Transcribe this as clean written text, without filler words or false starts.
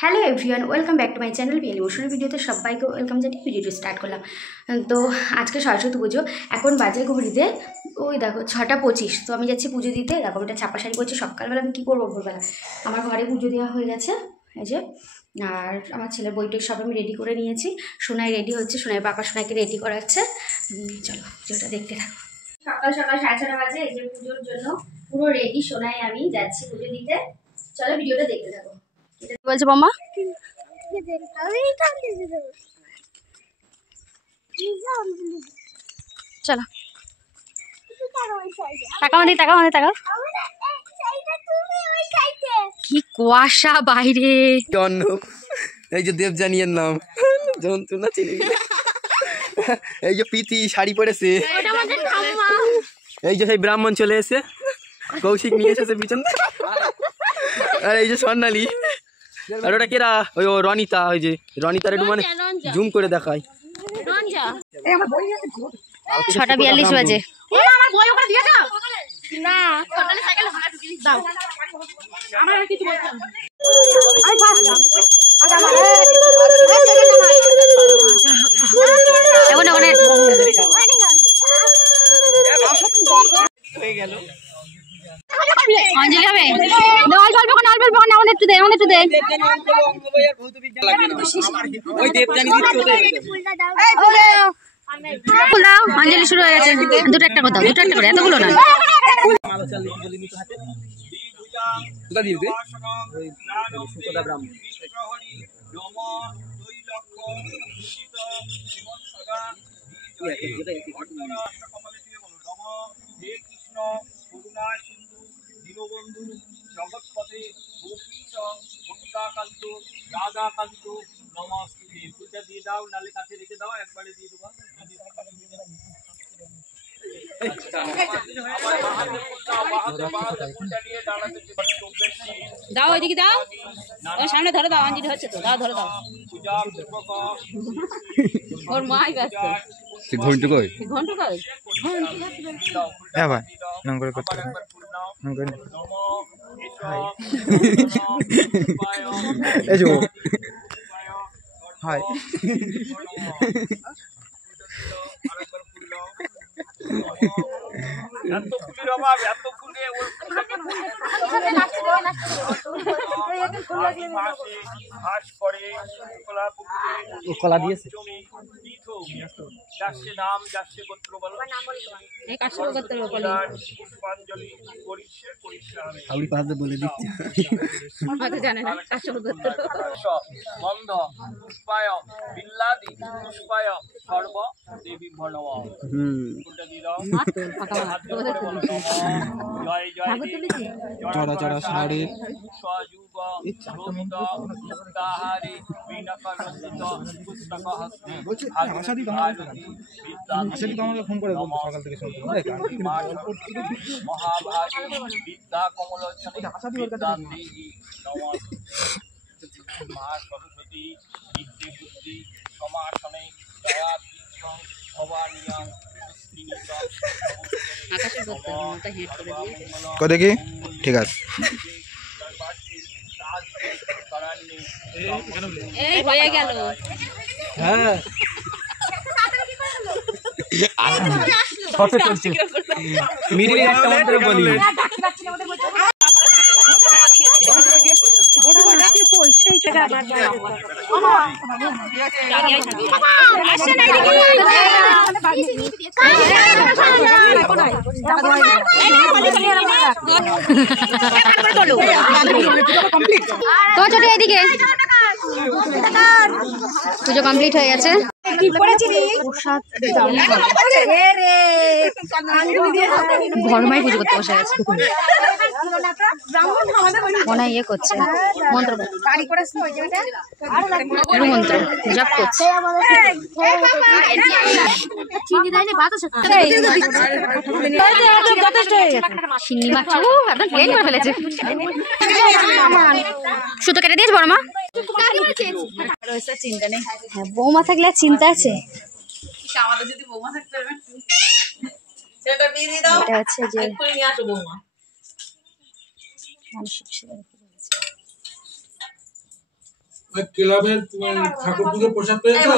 Hello everyone, welcome back to my channel PL emotional ভিডিওতে সবাইকে welcome জানিয়ে ভিডিওটি স্টার্ট করলাম। তো আজকে সরস্বতী পুজো, এখন বাজে ঘড়িতে ওই দেখো 6:25। তো আমি যাচ্ছি পুজো দিতে। দেখো এটা ছাপা শাড়ি পরছি। সকালবেলা আমি কী করবো, ভোরবেলা আমার ঘরে পুজো দেওয়া হয়ে গেছে এই যে। আর আমার ছেলের বইটই সব আমি রেডি করে নিয়েছি। সোনাই রেডি হচ্ছে, সোনাই পাপা সোনাইকে রেডি করাচ্ছে। চলো পুজোটা দেখতে থাকো। সকাল সকাল 6:30 বাজে, এই যে পুজোর জন্য পুরো রেডি। সোনাই আমি যাচ্ছি পুজো দিতে। চলো ভিডিওটা দেখতে থাকো। বলছে মামা চলো টাকা কি কুয়াশা বাইরে। এই যে দেবযানীর নাম জন্তু না চিনি। এই যে প্রীতি শাড়ি পরেছে। এই যে সেই ব্রাহ্মণ চলে এসে কৌশিক নিয়ে এসেছে পিছন। আর এই যে স্বর্ণালী। আর ওটা কেরা? ওই ও রনিতা। ওই যে রনিতার একটু মানে জুম করে দেখায়। 6:42 বাজে। অঞ্জলি হবে একটু দে। অঞ্জলি শুরু হয়ে গেছে। দুটো একটা করে এতগুলো না। দীনবন্ধু জগৎপথে গোপীকান্ত রাধাকান্ত নমস্তে। ফুলটা দিয়ে দাও, নালে কাছে রেখে দাও, একবারে দিয়ে দেবো। দাও ওইদিকে দাও, ওর সামনে ধরে দাও। অঞ্জলি হচ্ছে তো, দাও ধরে দাও। ওর মাই ব্যস্ত। ঘন্টু কই? হ্যাঁ ভাই নম্বর করতে নম্বর। এই যে হাই এত ফুলের অভাব, এত ফুলে ঘাস করে কলা দিয়েছে। যাচ্ছে নাম, যাচ্ছে গোত্র বলো, পুষ্পাঞ্জলি করিছে হাউড়ি পাহাড়ে বলে দিচ্ছে। গন্ধ পুষ্পায় বিল্লাদি পুষ্পায় সর্ব দেবী ভনব। জয় জয় চড়া চড়া শাড়ি সযুগ তাহারে বিনাকরঞ্জিত পুস্তক হস্তে ফোন করে বলতো সকাল থেকে মহাভারী বিদ্যা কমলোচনে বিদ্যান্তি নমস্তে। মা সরস্বতী বিদ্যে বুদ্ধি সমাসনে দয়া ভবানিয়া দেখি ঠিক আছে। হয়ে গেল। হ্যাঁ মিডিল একটা মন্ত্র বলি। এদিকে পুজো কমপ্লিট হয়ে গেছে। ধর্মাই পুজো করতে বসে গেছে। মনে ইয়ে করছে মন্ত্র মন্ত্র জপ করছে। সুতো কেটে দিয়েছে বড় মা। চিন্তা নেই, বৌমা থাকলে আর চিন্তা আছে। এটা হচ্ছে যে মানসিক সেবা। ক্লাবের ঠাকুর পুজো প্রসাদ পেয়েছো?